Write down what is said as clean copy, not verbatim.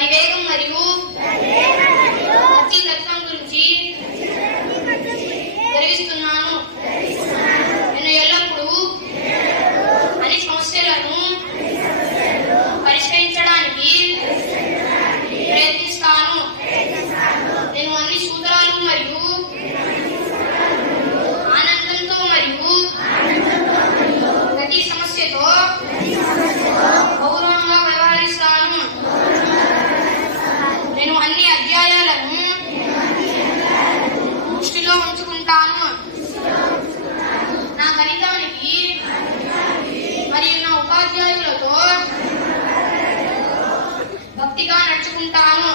దాని వేగం మరియు ఖచ్చితత్వం గురించి గ్రహిస్తున్నాను. నేను ఎల్లప్పుడూ అన్ని సమస్యలను పరిష్కరించడానికి ప్రయత్నిస్తాను. నేను అన్ని సూత్రాలు మరియు ఆనందంతో మరియు ప్రతి సమస్యతో గౌరవంగా వ్యవహరిస్తాను. నేను అన్ని అధ్యాయాలను దృష్టిలో ఉంచుకుంటాను. నా గణితానికి మరియు నా ఉపాధ్యాయులతో భక్తిగా నడుచుకుంటాను.